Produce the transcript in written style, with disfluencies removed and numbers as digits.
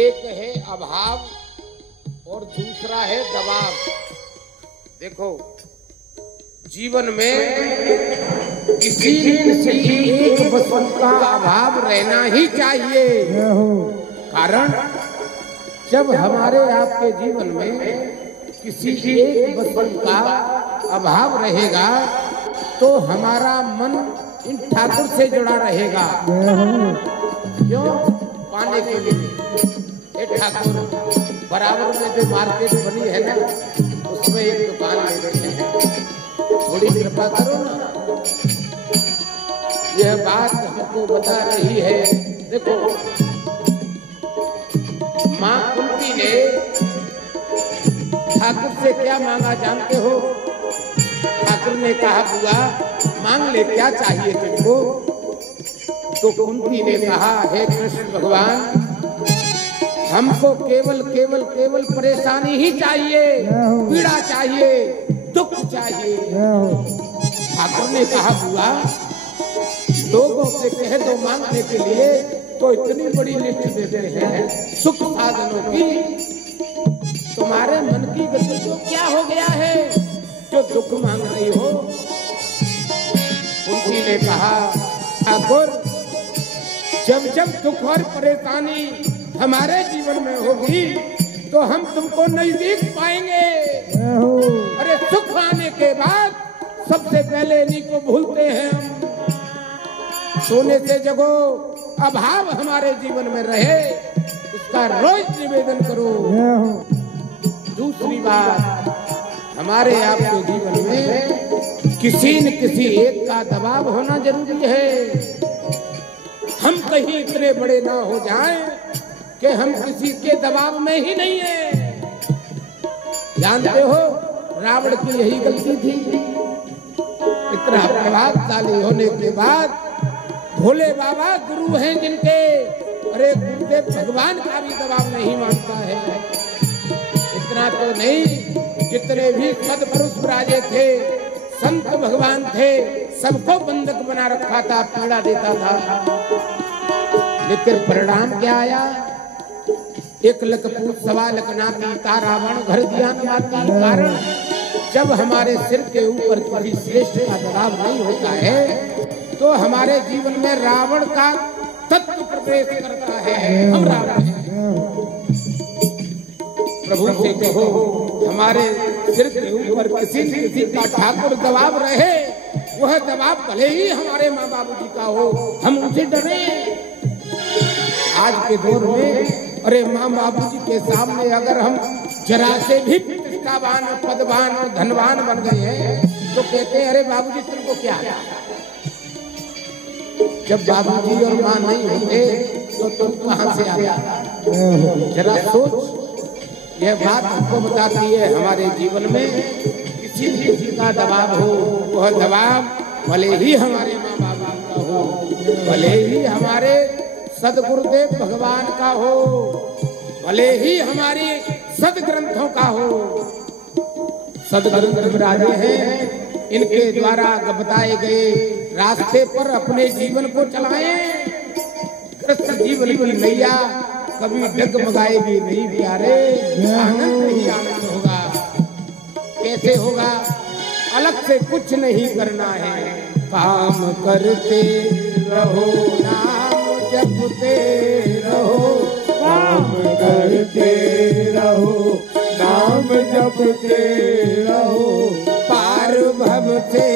एक है अभाव और दूसरा है दबाव। देखो, जीवन में किसी एक वस्तु का अभाव रहना ही चाहिए। कारण जब हमारे आपके जीवन में किसी एक वस्तु का अभाव रहेगा तो हमारा मन इन ठाकुर से जुड़ा रहेगा। क्यों? पाने के लिए। ठाकुर बराबर में जो मार्केट बनी है ना, उसमें एक दुकान ले रहे हैं, थोड़ी कृपा करो ना। यह बात हमको बता रही है। देखो, माँ कुंती ने ठाकुर से क्या मांगा जानते हो? ठाकुर ने कहा, बुआ मांग ले, क्या चाहिए तुमको? तो कुंती ने कहा, हे कृष्ण भगवान, हमको केवल केवल केवल परेशानी ही चाहिए, पीड़ा चाहिए, दुख चाहिए। ठाकुर ने कहा, बुआ लोगों से कह दो मांगने के लिए तो इतनी बड़ी लिस्ट देते हैं सुख साधनों की। तुम्हारे मन की गति को क्या हो गया है जो दुख मांग रही हो? कुंती ने कहा, ठाकुर जब जब दुख और परेशानी हमारे जीवन में होगी तो हम तुमको नजदीक पाएंगे। अरे सुख आने के बाद सबसे पहले इन्हीं को भूलते हैं हम। सोने से जगो, अभाव हमारे जीवन में रहे, इसका रोज निवेदन करो। दूसरी बात, हमारे आपके जीवन में किसी न किसी एक का दबाव होना जरूरी है। हम कहीं इतने बड़े ना हो जाएं कि हम किसी के दबाव में ही नहीं है। जानते हो, रावण की यही गलती थी। इतना प्रभावशाली होने के बाद भोले बाबा गुरु हैं जिनके, अरे गुरुदेव भगवान का भी दबाव नहीं मानता है। इतना तो नहीं, जितने भी सदपुरुष राजे थे, संत भगवान थे, सबको बंधक बना रखा था, पीड़ा देता था। लेकिन परिणाम क्या आया? एक लकपूत सवा लखनाती रावण घर दिया नाती। कारण जब हमारे सिर के ऊपर किसी श्रेष्ठ का दबाव नहीं होता है तो हमारे जीवन में रावण का तत्व प्रवेश करता है। हम रावण हैं। प्रभु से कहो, हमारे सिर के ऊपर किसी का ठाकुर दबाव रहे, वह दबाव भले ही हमारे माँ बाबू जी का हो, हम उनसे डरे। आज के दौर में अरे माँ बाबू जी के सामने अगर हम जरा से भी प्रतिष्ठावान, पदवान और धनवान बन गए हैं तो कहते हैं, अरे बाबूजी तुमको क्या है? जब बाबूजी और माँ नहीं होते तो तुम कहाँ से आते? जरा सोच। यह बात हमको बताती है, हमारे जीवन में किसी का दबाव हो, वह दबाव भले ही हमारे माँ बाबू का हो, भले ही हमारे सदगुरुदेव भगवान का हो, भले ही हमारी सदग्रंथों का हो। सदग्रंथ राजे हैं, इनके द्वारा बताए गए रास्ते पर अपने जीवन को चलाएं। कृष्ण जीवन की नैया कभी डगमगाएगी नहीं प्यारे, आनंद ही आनंद होगा। कैसे होगा? अलग से कुछ नहीं करना है, काम करते रहो, नाम जपते रहो, काम करते रहो, नाम जपते रहो, पार भव से